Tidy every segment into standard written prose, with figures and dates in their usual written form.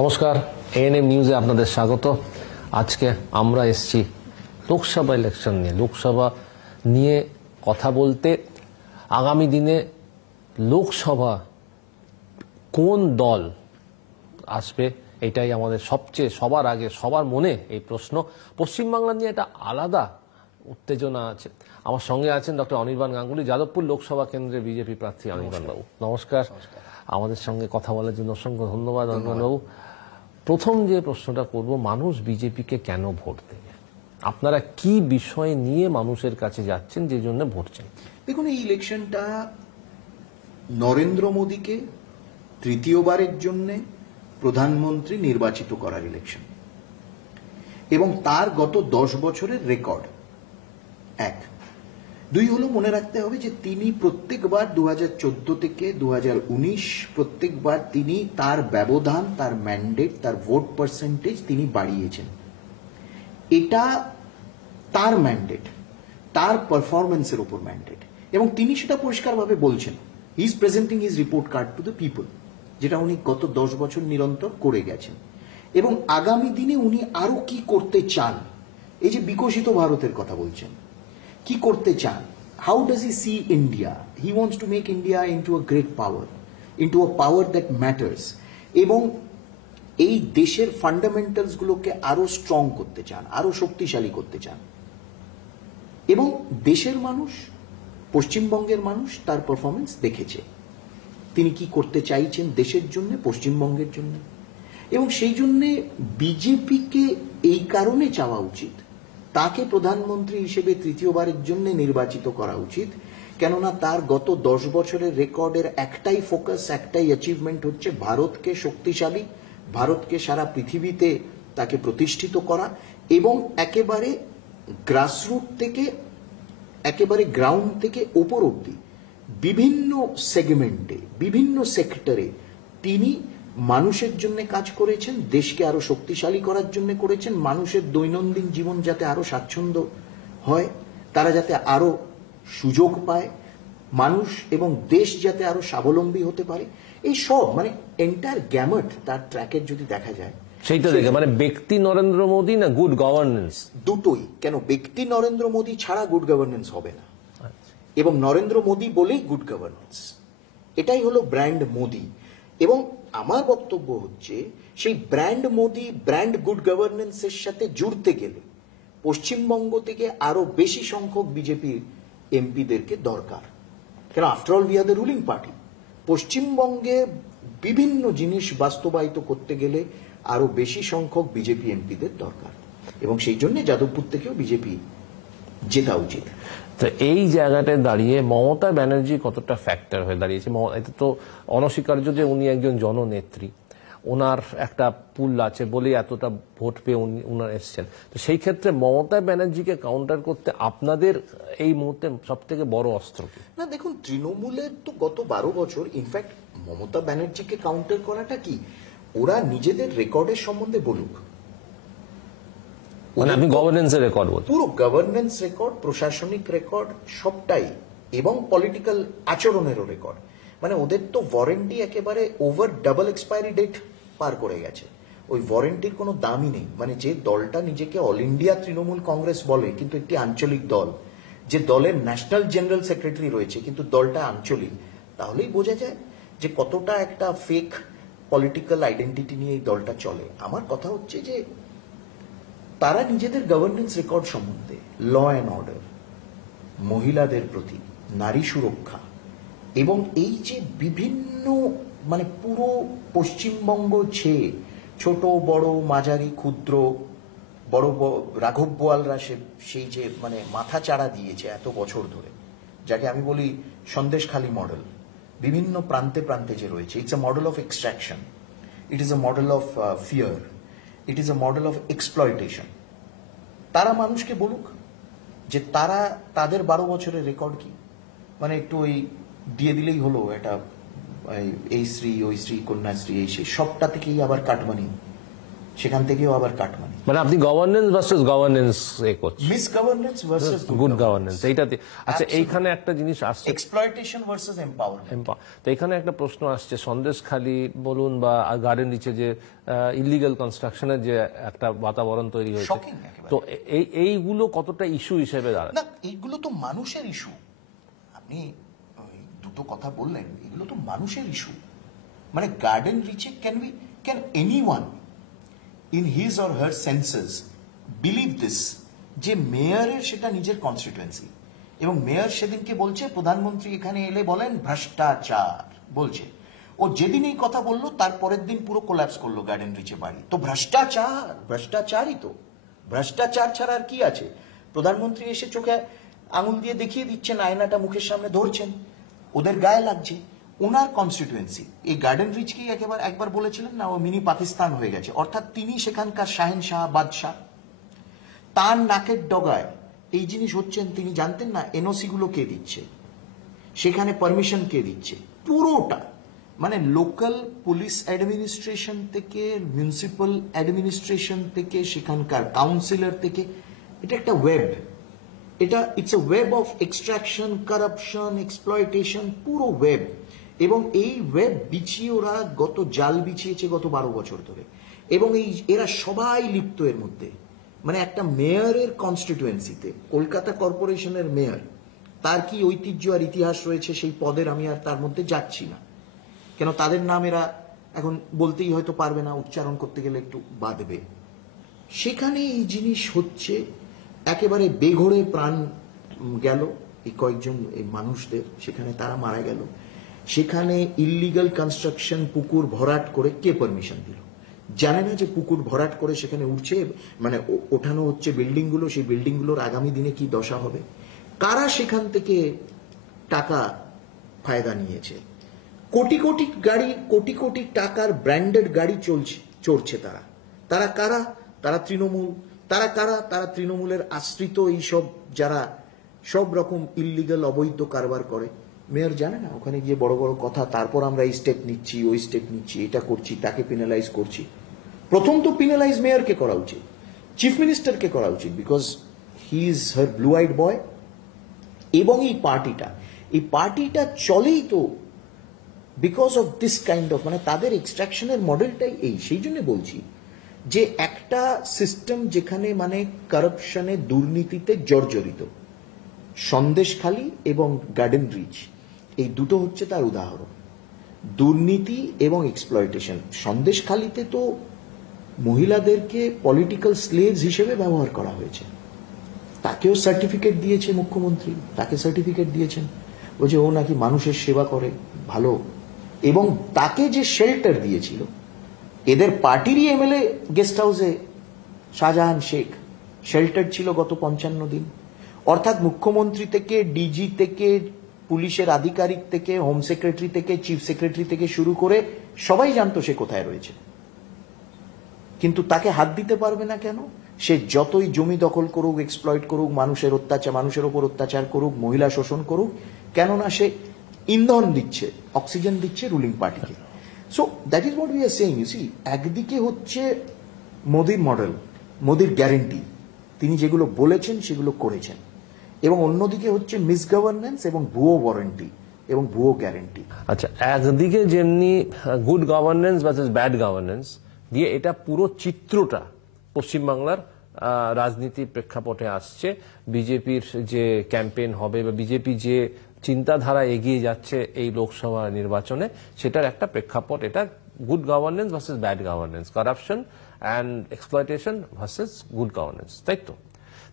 নমস্কার, এএনএম নিউজে আপনাদের স্বাগত। আজকে আমরা এসেছি লোকসভা ইলেকশন নিয়ে, লোকসভা নিয়ে কথা বলতে। আগামী দিনে লোকসভা কোন দল আসবে এটাই আমাদের সবচেয়ে সবার আগে সবার মনে এই প্রশ্ন। পশ্চিমবাংলা নিয়ে একটা আলাদা উত্তেজনা আছে। আমার সঙ্গে আছেন ডক্টর অনির্বাণ গাঙ্গুলি, যাদবপুর লোকসভা কেন্দ্রের বিজেপি প্রার্থী। অনির্বাণ বাবু নমস্কার। আমাদের সঙ্গে কথা বলার জন্য অসংখ্য ধন্যবাদ। অনির্বাণ বাবু, প্রথম যে প্রশ্নটা করব, মানুষ বিজেপিকে কেন ভোট দেবে? আপনারা কি বিষয় নিয়ে মানুষের কাছে যাচ্ছেন যে জন্য ভোট চান? দেখুন, এই ইলেকশনটা নরেন্দ্র মোদীকে তৃতীয়বারের জন্য প্রধানমন্ত্রী নির্বাচিত করার ইলেকশন এবং তার গত 10 বছরের রেকর্ড। এক, দুই হলো মনে রাখতে হবে যে তিনি প্রত্যেকবার 2014 থেকে 2019 প্রত্যেকবার তিনি তার ব্যবধান, তার ম্যান্ডেট, তার ভোট পার্সেন্টেজ তিনি বাড়িয়েছেন। এটা তার ম্যান্ডেট, তার পারফরমেন্সের উপর ম্যান্ডেট, এবং তিনি সেটা পরিষ্কারভাবে বলছেন। He is presenting his report card to the people, যেটা উনি গত 10 বছর নিরন্তর করে গেছেন। এবং আগামী দিনে উনি আরো কি করতে চান, এই যে বিকশিত ভারতের কথা বলছেন, কি করতে চান, how does he she India? He wants to make India into a great power, into a power that matters, এবং এই দেশের ফান্ডামেন্টালস গুলোকে আরো স্ট্রং করতে চান, আরো শক্তিশালী করতে চান। এবং দেশের মানুষ, পশ্চিমবঙ্গের মানুষ তার পারফরমেন্স দেখেছে। তিনি কি করতে চাইছেন দেশের জন্য, পশ্চিমবঙ্গের জন্য, এবং সেই জন্য বিজেপিকে এই কারণে চাওয়া উচিত, তাকে প্রধানমন্ত্রী হিসেবে তৃতীয়বারের জন্য নির্বাচিত করা উচিত। কেননা তার গত 10 বছরের রেকর্ডের একটাই ফোকাস, একটাই অ্যাচিভমেন্ট হচ্ছে ভারতকে শক্তিশালী, ভারতকে সারা পৃথিবীতে তাকে প্রতিষ্ঠিত করা, এবং একেবারে গ্রাসরুট থেকে একেবারে গ্রাউন্ড থেকে ওপর অব্দি বিভিন্ন সেগমেন্টে, বিভিন্ন সেক্টরে তিনি মানুষের জন্য কাজ করেছেন, দেশকে আরো শক্তিশালী করার জন্য করেছেন, মানুষের দৈনন্দিন জীবন যাতে আরো স্বাচ্ছন্দ্য হয়, তারা যাতে আরো সুযোগ পায়, মানুষ এবং দেশ যাতে আরো স্বাবলম্বী হতে পারে। এই সব মানে এন্টায়ার গ্যামট তার ট্র্যাকের যদি দেখা যায়, সেইটা দেখে মানে ব্যক্তি নরেন্দ্র মোদী না গুড গভর্নেন্স? দুটোই। কেন, ব্যক্তি নরেন্দ্র মোদী ছাড়া গুড গভর্নেন্স হবে না, এবং নরেন্দ্র মোদী বলেই গুড গভর্নেন্স। এটাই হলো ব্র্যান্ড মোদী। এবং আমার বক্তব্য হচ্ছে, সেই ব্র্যান্ড মোদী, ব্র্যান্ড গুড গভর্নেন্সের সাথে জুড়তে গেলে পশ্চিমবঙ্গ থেকে আরো বেশি সংখ্যক বিজেপি এমপিদেরকে দরকার। কেন, after all we are the ruling party. পশ্চিমবঙ্গে বিভিন্ন জিনিস বাস্তবায়িত করতে গেলে আরো বেশি সংখ্যক বিজেপি এমপিদের দরকার, এবং সেই জন্য যাদবপুর থেকেও বিজেপি জেতা উচিত। তো এই জায়গাটায় দাঁড়িয়ে মমতা ব্যানার্জি কতটা ফ্যাক্টর হয়ে দাঁড়িয়েছে? এটা তো অনস্বীকার্য যে উনি একজন জননেত্রী, ওনার একটা পুল আছে বলেই এতটা ভোট পেয়ে উনার এসছেন। তো সেই ক্ষেত্রে মমতা ব্যানার্জিকে কাউন্টার করতে আপনাদের এই মুহূর্তে সব থেকে বড় অস্ত্র কি? না দেখুন, তৃণমূলের তো গত 12 বছর, ইনফ্যাক্ট মমতা ব্যানার্জিকে কাউন্টার করাটা কি, ওরা নিজেদের রেকর্ডের সম্বন্ধে বলুক। মানে আপনি গভর্নেন্সের রেকর্ড বলুন, পুরো গভর্নেন্স রেকর্ড, প্রশাসনিক রেকর্ড সবটাই, এবং পলিটিক্যাল আচরণেরও রেকর্ড। মানে ওদের তো ওয়ারেন্টি একেবারে ওভার ডাবল এক্সপায়ারি ডেট পার করে গেছে। ওই ওয়ারেন্টির কোনো দামই নেই। মানে যে দলটা নিজেকে অল ইন্ডিয়া তৃণমূল কংগ্রেস বলে কিন্তু একটি আঞ্চলিক দল, যে দলের ন্যাশনাল জেনারেল সেক্রেটারি রয়েছে কিন্তু দলটা আঞ্চলিক, তাহলেই বোঝা যায় যে কতটা একটা ফেক পলিটিক্যাল আইডেন্টিটি নিয়ে এই দলটা চলে। আমার কথা হচ্ছে যে তারা নিজেদের গভর্নেন্স রেকর্ড সম্বন্ধে, ল অ্যান্ড অর্ডার, মহিলাদের প্রতি, নারী সুরক্ষা, এবং এই যে বিভিন্ন মানে পুরো পশ্চিমবঙ্গ ছেয়ে ছোট বড় মাঝারি ক্ষুদ্র বড় রাঘব বোয়ালরা সেই যে মানে মাথা চাড়া দিয়েছে এত বছর ধরে, যাকে আমি বলি সন্দেশখালী মডেল, বিভিন্ন প্রান্তে প্রান্তে যে রয়েছে, it's a model of extraction, it is a model of fear, it is a model of exploitation. তারা মানুষকে বলুক যে তারা তাদের 12 বছরের রেকর্ড কি। মানে একটু ওই দিয়ে দিলেই হলো, এটা এই শ্রী, ওই শ্রী, কন্যাশ্রী, এই সেই সবটা থেকেই আবার কাটমানি, সেখান থেকেও আবার কাটমানি। মানে আপনি গভর্নেন্স ভার্সেস গভর্নেন্স করছেন, miss governance versus good governance এইটাতে। আচ্ছা, এইখানে একটা জিনিস আসছে, এক্সপ্লয়টেশন ভার্সেস এম্পাওয়ারমেন্ট। তো এখানে একটা প্রশ্ন আসছে, সন্দেশখালী বলুন বা গার্ডেন রিচে যে ইলিগাল কনস্ট্রাকশনের যে একটা বাতাবরণ তৈরি হয়েছে, Shocking একেবারে। তো এইগুলো কতটা ইস্যু হিসেবে দাঁড়ায়? না, এইগুলো তো মানুষের ইস্যু। আপনি ওই দুটো কথা বললেন, এগুলো তো মানুষের ইস্যু। মানে গার্ডেন রিচে can anyone in his or her senses believe this যে মেয়রের সেটা নিজের কনস্টিটুয়েন্সি, এবং মেয়র সেদিনকে বলছে প্রধানমন্ত্রী এখানে এলে বলেন ভ্রষ্টাচার বলছে। ও যেদিন এই কথা বললো তার পরের দিন পুরো কোল্যাপস করলো গার্ডেন রিচে বাড়ি। তো ভ্রষ্টাচারই তো, ভ্রষ্টাচার ছাড়া আর কি আছে? প্রধানমন্ত্রী এসে চোখে আঙুল দিয়ে দেখিয়ে দিচ্ছেন, আয়নাটা মুখের সামনে ধরছেন, ওদের গায়ে লাগছে। ওনার কনস্টিটুয়েন্সি এই গার্ডেন রিচকেই একবার বলেছিলেন না, ও মিনি পাকিস্তান হয়ে গেছে, অর্থাৎ তিনি সেখানকার শাহেনশাহ বাদশাহ। তার নাকের ডগায় এই জিনিস হচ্ছেন, তিনি জানতেন না এনওসি গুলো কে দিচ্ছে, সেখানে পারমিশন কে দিচ্ছে, পুরোটা। মানে লোকাল পুলিশ অ্যাডমিনিস্ট্রেশন থেকে, মিউনিসিপ্যাল অ্যাডমিনিস্ট্রেশন থেকে, সেখানকার কাউন্সিলর থেকে, এটা একটা web. It's a web of extraction, corruption, exploitation, পুরো ওয়েব। এবং এই ওয়েব বিছিয়ে ওরা জাল বিছিয়েছে গত 12 বছর ধরে, এবং এরা সবাই লিপ্ত এর মধ্যে। মানে একটা মেয়রের কনস্টিটুয়েন্সিতে, কলকাতা কর্পোরেশনের মেয়র, তার কি ঐতিহ্য আর ইতিহাস রয়েছে সেই পদের আমি আর তার মধ্যে যাচ্ছি না, কেন তাদের নাম এরা এখন বলতেই হয়তো পারবে না, উচ্চারণ করতে গেলে একটু বাধবে। সেখানে এই জিনিস হচ্ছে, একেবারে বেঘোরে প্রাণ গেল এই কয়েকজন মানুষদের, সেখানে তারা মারা গেল। সেখানে ইললিগাল কনস্ট্রাকশন, পুকুর ভরাট করে কে পারমিশন দিল? জানে না যে পুকুর ভরাট করে সেখানে উঠছে, মানে ওঠানো হচ্ছে বিল্ডিং গুলো, সেই বিল্ডিং গুলোর আগামী দিনে কি দশা হবে? কারা সেখান থেকে টাকা ফায়দা নিয়েছে? কোটি কোটি গাড়ি, কোটি কোটি টাকার ব্র্যান্ডেড গাড়ি চড়ছে তারা কারা? তারা তৃণমূল। তারা কারা? তারা তৃণমূলের আশ্রিত এইসব যারা সব রকম ইললিগাল অবৈধ কারবার করে। মেয়র জানে না, ওখানে গিয়ে বড় বড় কথা, তারপর আমরা এই স্টেপ নিচ্ছি, ওই স্টেপ নিচ্ছি, এটা করছি, তাকে পিনালাইজ করছি। প্রথম তো পিনালাইজ মেয়রকে করা উচিত, চিফ মিনিস্টারকে করা উচিত, because he is her blue I'd বয়। এবং এই পার্টিটা চলেই তো because of this kind of, মানে তাদের এক্সট্রাকশনের মডেলটাই এই। সেই জন্য বলছি যে একটা সিস্টেম যেখানে মানে কারাপশনে, দুর্নীতিতে জর্জরিত, সন্দেশখালী এবং গার্ডেন রিচ এই দুটো হচ্ছে তার উদাহরণ। দুর্নীতি এবং এক্সপ্লয়টেশন। সন্দেশখালীতে তো মহিলাদেরকে পলিটিক্যাল স্লেভস হিসেবে ব্যবহার করা হয়েছে, তাকেও সার্টিফিকেট দিয়েছে মুখ্যমন্ত্রী, তাকে সার্টিফিকেট দিয়েছেন, বলছে ও নাকি মানুষের সেবা করে ভালো। এবং তাকে যে শেল্টার দিয়েছিল, এদের পার্টিরই এমএলএ গেস্ট হাউসে শাহজাহান শেখ শেল্টার ছিল গত 55 দিন। অর্থাৎ মুখ্যমন্ত্রী থেকে, ডিজি থেকে, পুলিশের আধিকারিক থেকে, হোম সেক্রেটারি থেকে, চিফ সেক্রেটারি থেকে শুরু করে সবাই জানতো সে কোথায় রয়েছে, কিন্তু তাকে হাত দিতে পারবে না কেন? সে যতই জমি দখল করুক, এক্সপ্লয়েট করুক, মানুষের ওপর অত্যাচার করুক, মহিলা শোষণ করুক, কেননা সে ইন্ধন দিচ্ছে, অক্সিজেন দিচ্ছে রুলিং পার্টিকে। So that is what we are saying. You see, একদিকে হচ্ছে মোদির মডেল, মোদির গ্যারেন্টি, তিনি যেগুলো বলেছেন সেগুলো করেছেন, এবং অন্যদিকে হচ্ছে মিসগভর্নেন্স এবং ভুয়ো ওয়ারেন্টি এবং ভুয়ো গ্যারেন্টি। আচ্ছা, একদিকে যেমনি good governance versus bad governance দিয়ে এটা পুরো চিত্রটা পশ্চিমবাংলার রাজনীতির প্রেক্ষাপটে আসছে, বিজেপির যে ক্যাম্পেইন হবে বা বিজেপি যে চিন্তাধারা এগিয়ে যাচ্ছে এই লোকসভা নির্বাচনে, সেটার একটা প্রেক্ষাপট এটা good governance versus bad governance, corruption and exploitation versus good governance, তাই তো?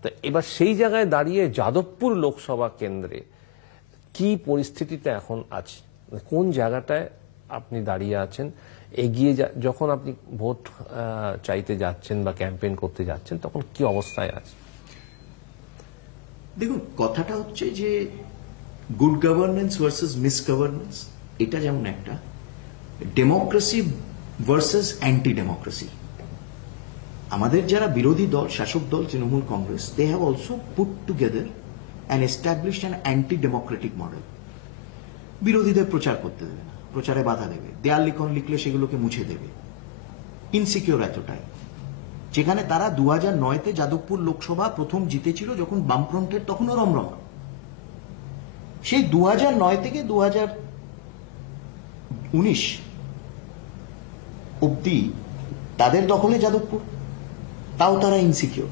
তো এবার সেই জায়গায় দাঁড়িয়ে যাদবপুর লোকসভা কেন্দ্রে কি পরিস্থিতিতে এখন আছে, কোন জায়গাটায় আপনি দাঁড়িয়ে আছেন? এগিয়ে যখন আপনি ভোট চাইতে যাচ্ছেন বা ক্যাম্পেইন করতে যাচ্ছেন, তখন কি অবস্থায় আছে? দেখুন, কথাটা হচ্ছে যে গুড গভর্নেন্স ভার্সেস মিসগভর্নেন্স, এটা যেমন একটা ডেমোক্রেসি ভার্সেস অ্যান্টি ডেমোক্রেসি। আমাদের যারা বিরোধী দল, শাসক দল Trinamool Congress, they have also put together and established an anti democratic model. বিরোধীদের প্রচার করতে দেবে না, প্রচারে বাধা দেবে, দেয়াল লিখন লিখলে সেগুলোকে মুছে দেবে, ইনসিকিউর এতটাই। যেখানে তারা 2009-তে যাদবপুর লোকসভা প্রথম জিতেছিল, যখন বামফ্রন্টের তখনও রমরমা। সেই 2009 থেকে 2019 অব্দি তাদের দখলে যাদবপুর, তাও তারা ইনসিকিউর।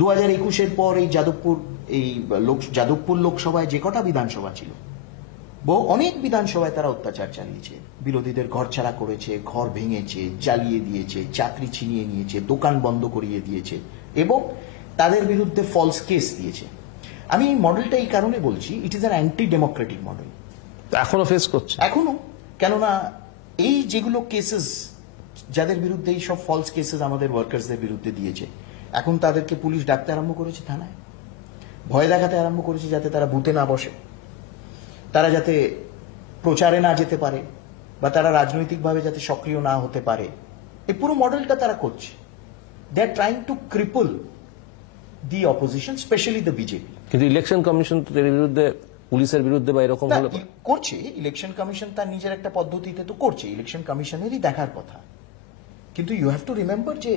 2021-এর পর এই যাদবপুর লোকসভায় যে কটা বিধানসভা ছিল, অনেক বিধানসভায় তারা অত্যাচার চালিয়েছে, বিরোধীদের ঘর ছাড়া করেছে, ঘর ভেঙেছে, জ্বালিয়ে দিয়েছে, চাকরি ছিনিয়ে নিয়েছে, দোকান বন্ধ করিয়ে দিয়েছে এবং তাদের বিরুদ্ধে ফলস কেস দিয়েছে। আমি এই মডেলটা এই কারণে বলছি, it is an anti democratic model. এখনো ফেস করছে, এখনো। কেননা এই যেগুলো কেসেস, যাদের বিরুদ্ধে এই সব ফলস কেসেস আমাদের ওয়ার্কার্সদের বিরুদ্ধে দিয়েছে, এখন তাদেরকে পুলিশ ডাকতে আরম্ভ করেছে থানায়, ভয় দেখাতে আরম্ভ করেছে যাতে তারা বুথে না বসে, তারা যাতে প্রচারে না যেতে পারে, বা তারা রাজনৈতিকভাবে যাতে সক্রিয় না হতে পারে। এই পুরো মডেলটা তারা করছে। They are trying to cripple the opposition, specially the BJP. কিন্তু ইলেকশন কমিশন তো এর বিরুদ্ধে, পুলিশের বিরুদ্ধে বা এরকম হলে করছে। ইলেকশন কমিশন তার নিজের একটা পদ্ধতিতে তো করছে, ইলেকশন কমিশনেরই দেখার কথা। কিন্তু ইউ হ্যাভ টু রিমেম্বার যে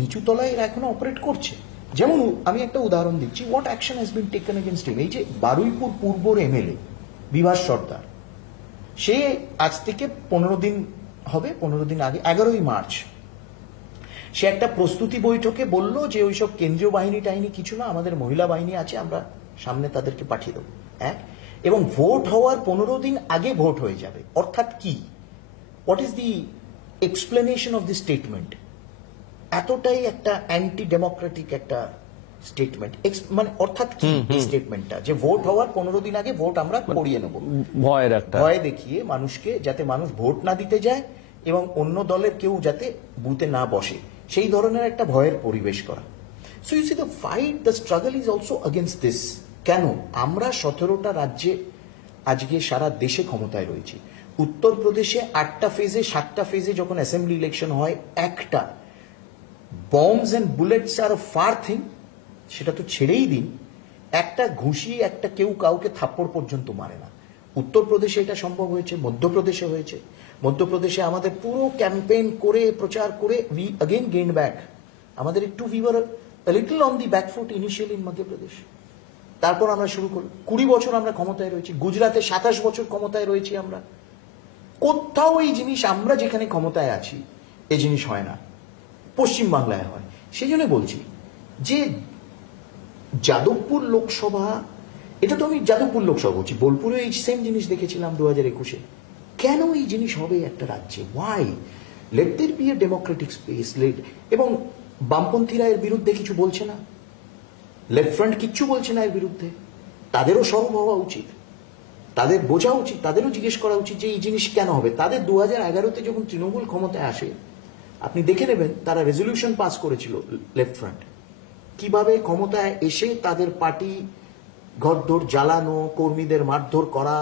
নিচু তলায় এরা এখনো অপারেট করছে। যেমন আমি একটা উদাহরণ দিচ্ছি, what action has been taken against him. এই যে বারুইপুর পূর্বর এমএলএ বিভাস সর্দার, সে আজ থেকে 15 দিন হবে, 15 দিন আগে 11ই মার্চ সে একটা প্রস্তুতি বৈঠকে বলল যে ওইসব কেন্দ্রীয় বাহিনী টাহিনী কিছু না, আমাদের মহিলা বাহিনী আছে, আমরা সামনে তাদেরকে পাঠিয়ে দেবো। এবং ভোট হওয়ার 15 দিন আগে ভোট হয়ে যাবে। অর্থাৎ কি, what is the explanation of the statement? এতটাই একটা অ্যান্টি ডেমোক্রেটিক একটা স্টেটমেন্ট। মানে অর্থাৎ কি এই স্টেটমেন্টটা, যে ভোট হওয়ার 15 দিন আগে ভোট আমরা করিয়ে নেব, ভয়ের একটা ভয় দেখিয়ে মানুষকে, যাতে মানুষ ভোট না দিতে যায় এবং অন্য দলের কেউ যাতে বুথে না বসে, সেই ধরনের একটা ভয়ের পরিবেশ করা। So you see the fight, the struggle is also against this. কেন? আমরা 17টা রাজ্যে আজকে সারা দেশে ক্ষমতায় রয়েছি। উত্তরপ্রদেশে 8টা ফেজে, 7টা ফেজে যখন অ্যাসেম্বলি ইলেকশন হয়, একটা bombs and bullets are far thing, সেটা তো ছেড়েই দিন, একটা ঘুষি, একটা কেউ কাউকে থাপ্পড় পর্যন্ত মারে না। উত্তরপ্রদেশে এটা সম্ভব হয়েছে, মধ্যপ্রদেশে হয়েছে। মধ্যপ্রদেশে আমাদের পুরো ক্যাম্পেইন করে, প্রচার করে, উই अगेन গেইন ব্যাক। আমাদের একটু we were little on the back foot initially in Madhya Pradesh. তারপর আমরা শুরু করি, 20 বছর আমরা ক্ষমতায় রয়েছি। গুজরাটে 27 বছর ক্ষমতায় রয়েছি আমরা। কোথাও এই জিনিস, আমরা যেখানে ক্ষমতায় আছি এই জিনিস হয় না, পশ্চিমবাংলায় হয়। সেই জন্য বলছি যে যাদবপুর লোকসভা, এটা তো আমি যাদবপুর লোকসভা বলছি, বোলপুরে এই সেম জিনিস দেখেছিলাম 2021-এ। কেন এই জিনিস হবে একটা রাজ্যে? Why? Let there be a democratic space. এবং বামপন্থীরা এর বিরুদ্ধে কিছু বলছে না, লেফট ফ্রন্ট কিচ্ছু বলছে না এর বিরুদ্ধে। তাদেরও সরব হওয়া উচিত, তাদের বোঝা উচিত, তাদেরও জিজ্ঞেস করা উচিত যে এই জিনিস কেন হবে। তাদের 2011-তে যখন তৃণমূল ক্ষমতায় আসে, আপনি দেখে নেবেন তারা রেজলিউশন পাস করেছিল লেফট ফ্রন্ট, কিভাবে ক্ষমতায় এসে তাদের পার্টি ঘরদোর জ্বালানো, কর্মীদের মারধর করা,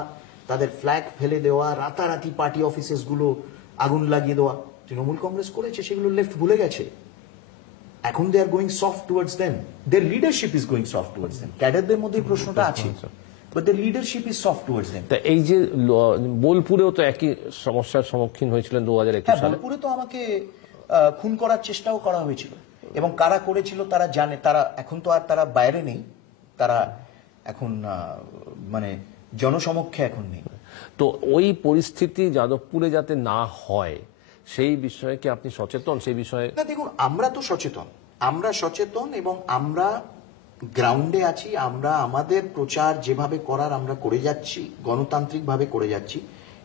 তাদের ফ্ল্যাগ ফেলে দেওয়া, রাতারাতি পার্টি অফিসেস গুলো আগুন লাগিয়ে দেওয়া তৃণমূল কংগ্রেস করেছে। সেগুলো লেফট ভুলে গেছে। এখন they are going soft towards them, their leadership is going soft towards them. ক্যাডারদের মধ্যে এই প্রশ্নটা আছে, but the leadership is soft towards them. তা এই যে বোলপুরেও তো একই সমস্যার সম্মুখীন হয়েছিলেন 2021 সালে। বোলপুরে তো আমাকে খুন করার চেষ্টাও করা হয়েছিল, এবং কারা করেছিল তারা জানে। তারা এখন তো আর তারা বাইরে নেই, তারা এখন মানে জনসমক্ষে এখন নেই। তো ওই পরিস্থিতি যাদবপুরে যাতে না হয় সেই বিষয়ে কি আপনি সচেতন? সেই বিষয়ে না, দেখুন, আমরা তো সচেতন, আমরা সচেতন এবং আমরা গ্রাউন্ডে আছি। আমরা আমাদের প্রচার যেভাবে করার আমরা করে যাচ্ছি, গণতান্ত্রিক ভাবে করে যাচ্ছি।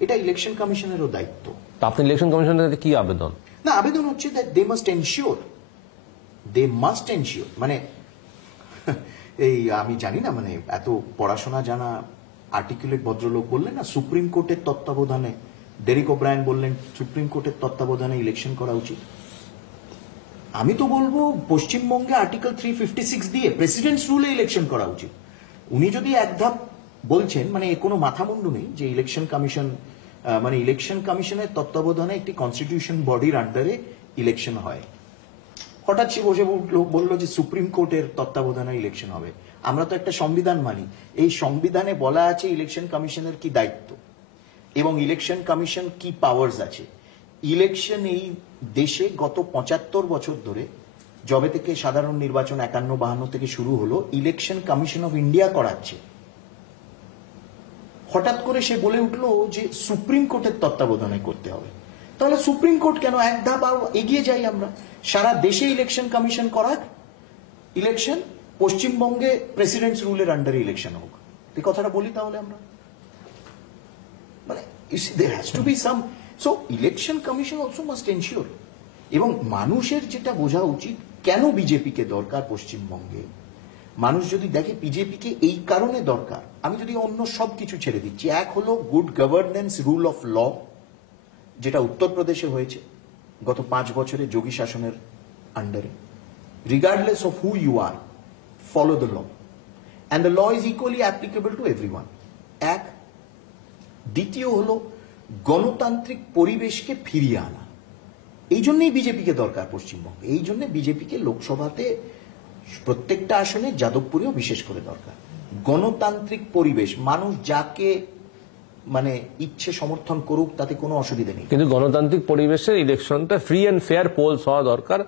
এটা ইলেকশন কমিশনেরও দায়িত্ব। তা আপনি ইলেকশন কমিশনের কাছে কি আবেদন? না, আবেদন হচ্ছে দ্যাট দে মাস্ট এনশিওর, মানে এই আমি জানি না, মানে এত পড়াশোনা জানা আর্টিকুলেট ভদ্রলোক বললেন না, সুপ্রিম কোর্টের তত্ত্বাবধানে, ডেরিক ওব্রায়ান বললেন সুপ্রিম কোর্টের তত্ত্বাবধানে ইলেকশন করা উচিত। আমি তো বলবো পশ্চিমবঙ্গে আর্টিকেল 356 দিয়ে প্রেসিডেন্টস রুলে ইলেকশন করা উচিত। উনি যদি এক ধাপ বলছেন, মানে কোনো মাথামুন্ডু নেই যে ইলেকশন কমিশন, মানে ইলেকশন কমিশনের তত্ত্বাবধানে একটি কনস্টিটিউশন বডির আন্ডারে ইলেকশন হয়। হঠাৎ সে বসে বললো যে সুপ্রিম কোর্টের তত্ত্বাবধানে ইলেকশন হবে। আমরা তো একটা সংবিধান মানি, এই সংবিধানে বলা আছে ইলেকশন কমিশনের কি দায়িত্ব এবং ইলেকশন কমিশন কি পাওয়ার্স আছে। ইলেকশন এই দেশে গত 75 বছর ধরে যবে থেকে সাধারণ নির্বাচন 51-52 থেকে শুরু হলো, ইলেকশন কমিশন অফ ইন্ডিয়া করাচ্ছে। হঠাৎ করে সে বলে উঠলো যে সুপ্রিম কোর্টের তত্ত্বাবধানে করতে হবে। তাহলে সুপ্রিম কোর্ট কেন? এক ধাপ আরো এগিয়ে যাই আমরা, সারা দেশে ইলেকশন কমিশন করাক, ইলেকশন পশ্চিমবঙ্গে প্রেসিডেন্টস রুলের আন্ডারে ইলেকশন হোক। এই কথাটা বলি তাহলে আমরা, মানে there has to be some, so election commission also must ensure। এবং মানুষের যেটা বোঝা উচিত, কেন বিজেপিকে দরকার পশ্চিমবঙ্গে, মানুষ যদি দেখে বিজেপিকে এই কারণে দরকার, আমি যদি অন্য সব কিছু ছেড়ে দিচ্ছি, এক হলো good governance, rule of law, যেটা উত্তরপ্রদেশে হয়েছে গত 5 বছরে যোগী শাসনের আন্ডারে। Regardless of who you are, follow the law, and the law is equally applicable to everyone. এক। দ্বিতীয় হলো গণতান্ত্রিক পরিবেশকে ফিরিয়ে আনা। এই জন্যই বিজেপিকে দরকার পশ্চিমবঙ্গে, এই জন্য বিজেপিকে লোকসভাতে প্রত্যেকটা আসনে, যাদবপুরেও বিশেষ করে দরকার। গণতান্ত্রিক পরিবেশ, মানুষ যাকে মানে ইচ্ছে সমর্থন করুক, তাতে কোনো অসুবিধা নেই, কিন্তু গণতান্ত্রিক পরিবেশে ইলেকশনটা ফ্রি অ্যান্ড ফেয়ার পোলস হওয়া দরকার।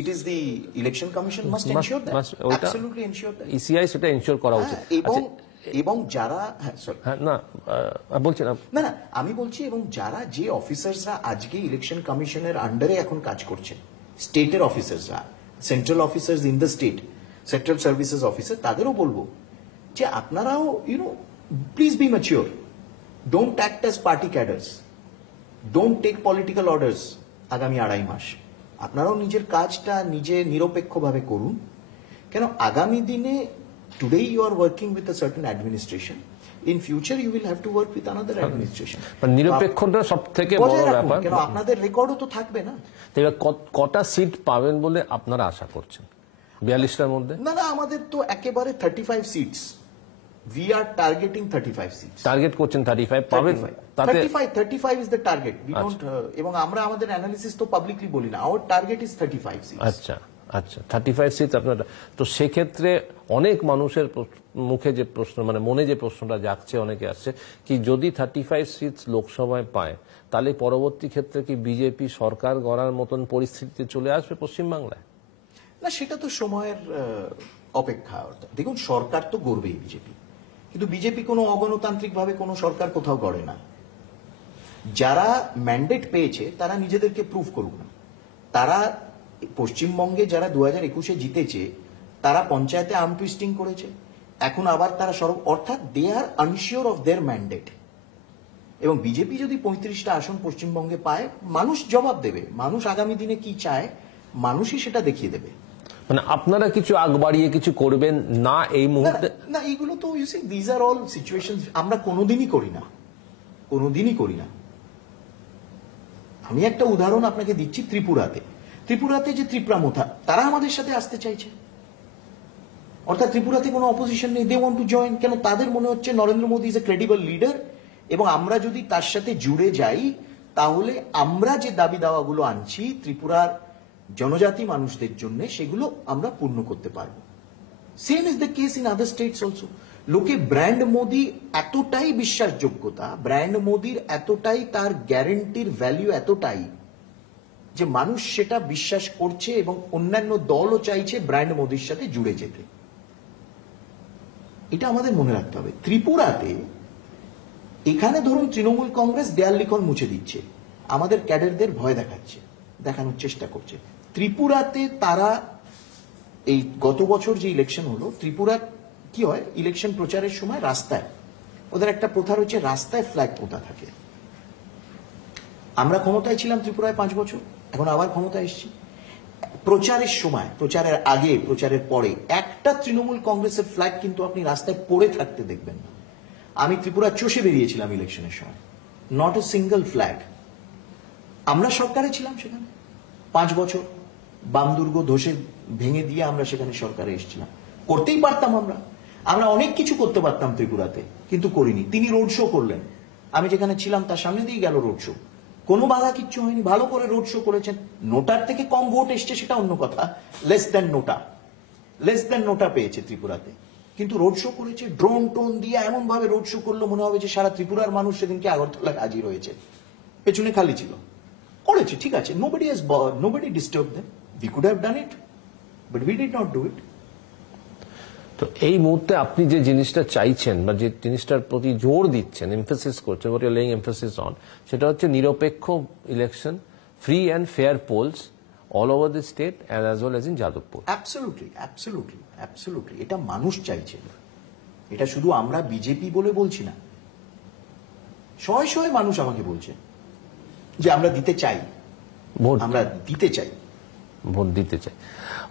It is the election commission must ensure that, absolutely ensure that. ECI সেটা এনশিওর করা উচিত। এবং যারা, হ্যাঁ, না বলছেন না না, আমি বলছি, এবং যারা, যে অফিসার্সরা আজকে ইলেকশন কমিশনের আন্ডারে এখন কাজ করছেন, স্টেটের অফিসার্সরা, central officers in the state, central services officer, তাদেরও বলবো যে আপনারাও please be mature, don't act as party cadres, don't take political orders আগামী 2.5 মাস। আপনারাও নিজের কাজটা নিজে নিরপেক্ষভাবে করুন, কেন আগামী দিনে today you are working with a certain administration, in future you will have to work with another administration। নিরপেক্ষতা সবথেকে বড় ব্যাপার, কেন আপনাদের রেকর্ডও তো থাকবে না। এবার কটা সিট পাবেন বলে আপনারা আশা করছেন 42টার মধ্যে? না না, আমাদের তো একেবারে 35 seats, we are targeting 35 seats. Target করছেন 35 পাবেন? 35 is the target, we don't, এবং আমরা আমাদের অ্যানালিসিস তো পাবলিকলি বলি না, our target is 35 সিটস। আচ্ছা আচ্ছা, 35 সিট আপনারা। তো সেক্ষেত্রে অনেক মানুষের মুখে যে প্রশ্ন, মানে মনে যে প্রশ্নটা জাগছে, অনেকে আসছে কি, যদি 35 সিট লোকসভায় পায়, তাহলে পরবর্তী ক্ষেত্রে কি বিজেপি সরকার গড়ার মতন পরিস্থিতিতে চলে আসবে পশ্চিমবাংলায়? না, সেটা তো সময়ের অপেক্ষা। দেখুন, সরকার তো গড়বেই বিজেপি, কিন্তু বিজেপি কোনো অগণতান্ত্রিক ভাবে কোনো সরকার কোথাও গড়ে না। যারা ম্যান্ডেট পেয়েছে তারা নিজেদেরকে প্রুভ করুক না। তারা পশ্চিমবঙ্গে যারা 2021-এ জিতেছে, তারা পঞ্চায়েতে আর্ম টুইস্টিং করেছে, এখন আবার তারা অর্থাৎ দে আর আনশিওর অফ দেয়ার ম্যান্ডেট। এবং বিজেপি যদি 35টা আসন পশ্চিমবঙ্গে পায়, মানুষ জবাব দেবে। মানুষ আগামী দিনে কি চায়, মানুষই সেটা দেখিয়ে দেবে। মানে আপনারা কিছু আগ বাড়িয়ে কিছু করবেন না এই মুহূর্তে? না, এইগুলো তো you see, these are all situation আমরা কোনোদিনই করি না, কোনোদিনই করি না। আমি একটা উদাহরণ আপনাকে দিচ্ছি, ত্রিপুরাতে যে ত্রিপ্রামথা, তারা আমাদের সাথে আসতে চাইছে, অর্থাৎ ত্রিপুরাতে কোনো অপোজিশন নেই, দে ওয়ান্ট টু জয়েন। কেন? তাদের মনে হচ্ছে Narendra Modi is a credible leader, এবং আমরা যদি তার সাথে জুড়ে যাই, তাহলে আমরা যে দাবি দাওয়াগুলো আনছি ত্রিপুরার জনজাতি মানুষদের জন্য, সেগুলো আমরা পূর্ণ করতে পারবো। Same is the case in other states also. লোকে ব্র্যান্ড মোদি এতটাই বিশ্বাসযোগ্যতা, ব্র্যান্ড মোদির এতটাই, তার গ্যারেন্টির ভ্যালু এতটাই, যে মানুষ সেটা বিশ্বাস করছে, এবং অন্যান্য দলও চাইছে ব্র্যান্ড মোদির সাথে জুড়ে যেতে। এটা আমাদের মনে রাখতে হবে। ত্রিপুরাতে, এখানে ধরুন তৃণমূল কংগ্রেস দেয়াল লিখন মুছে দিচ্ছে, আমাদের ক্যাডারদের ভয় দেখাচ্ছে, দেখানোর চেষ্টা করছে। ত্রিপুরাতে তারা, এই গত বছর যে ইলেকশন হলো, ত্রিপুরা কি হয়, ইলেকশন প্রচারের সময় রাস্তায়, ওদের একটা প্রথা রয়েছে, রাস্তায় ফ্ল্যাগ পোতা থাকে। আমরা ক্ষমতায় ছিলাম ত্রিপুরায় 5 বছর, এখন আবার ক্ষমতায় এসেছি। প্রচারের সময়, প্রচারের আগে, প্রচারের পরে একটা তৃণমূল কংগ্রেসের ফ্ল্যাগ কিন্তু আপনি রাস্তায় পড়ে থাকতে দেখবেন না। আমি ত্রিপুরা চষে বেরিয়েছিলাম ইলেকশনের সময়, নট এ সিঙ্গেল ফ্ল্যাগ। আমরা সরকারে ছিলাম সেখানে 5 বছর, বামদুর্গ ধসে ভেঙে দিয়ে আমরা সেখানে সরকারে এসেছিলাম। করতেই পারতাম, আমরা অনেক কিছু করতে পারতাম ত্রিপুরাতে, কিন্তু করিনি। তিনি রোড শো করলেন, আমি যেখানে ছিলাম তার সামনে দিয়ে গেল রোড শো, কোনো বাধা কিচ্ছু হয়নি, ভালো করে রোড শো করেছেন। নোটার থেকে কম ভোট এসছে সেটা অন্য কথা, লেস দেন নোটা পেয়েছে ত্রিপুরাতে, কিন্তু রোড শো করেছে, ড্রোন টোন দিয়ে এমন ভাবে রোড শো করলো, মনে হবে যে সারা ত্রিপুরার মানুষ সেদিনকে আগরতলায় হাজির হয়েছে, পেছনে খালি ছিল। করেছে, ঠিক আছে, nobody disturb them, we could have done it, But we did not do it. তো এই মুহূর্তে আপনি যে জিনিসটা চাইছেন বা যে জিনিসটার প্রতি জোর দিচ্ছেন, এমফেসিস করছেন, what you're laying emphasis on, সেটা হচ্ছে নিরপেক্ষ election, free and fair polls all over the state and as well as in Jadavpur. Absolutely এটা মানুষ চাইছে। এটা শুধু আমরা বিজেপি বলে বলছি না, শয়ে শয়ে মানুষ আমাকে বলছে যে আমরা দিতে চাই, ভোট ভোট দিতে চাই।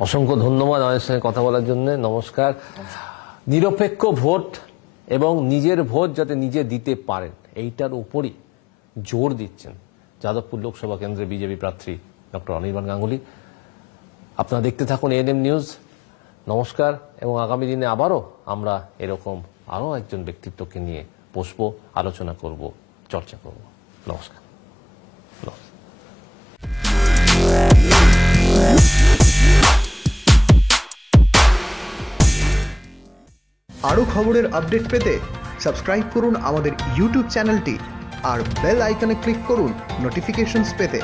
অসংখ্য ধন্যবাদ আমাদের সঙ্গে কথা বলার জন্য। নমস্কার। নিরপেক্ষ ভোট এবং নিজের ভোট যাতে নিজে দিতে পারেন, এইটার উপরই জোর দিচ্ছেন যাদবপুর লোকসভা কেন্দ্রের বিজেপি প্রার্থী ডক্টর অনির্বাণ গাঙ্গুলি। আপনারা দেখতে থাকুন এএনএম নিউজ। নমস্কার, এবং আগামী দিনে আবারও আমরা এরকম আরও একজন ব্যক্তিত্বকে নিয়ে বসবো, আলোচনা করব, চর্চা করব। নমস্কার। আরও খবরের আপডেট পেতে সাবস্ক্রাইব করুন আমাদের ইউটিউব চ্যানেলটি আর বেল আইকনে ক্লিক করুন নোটিফিকেশনস পেতে।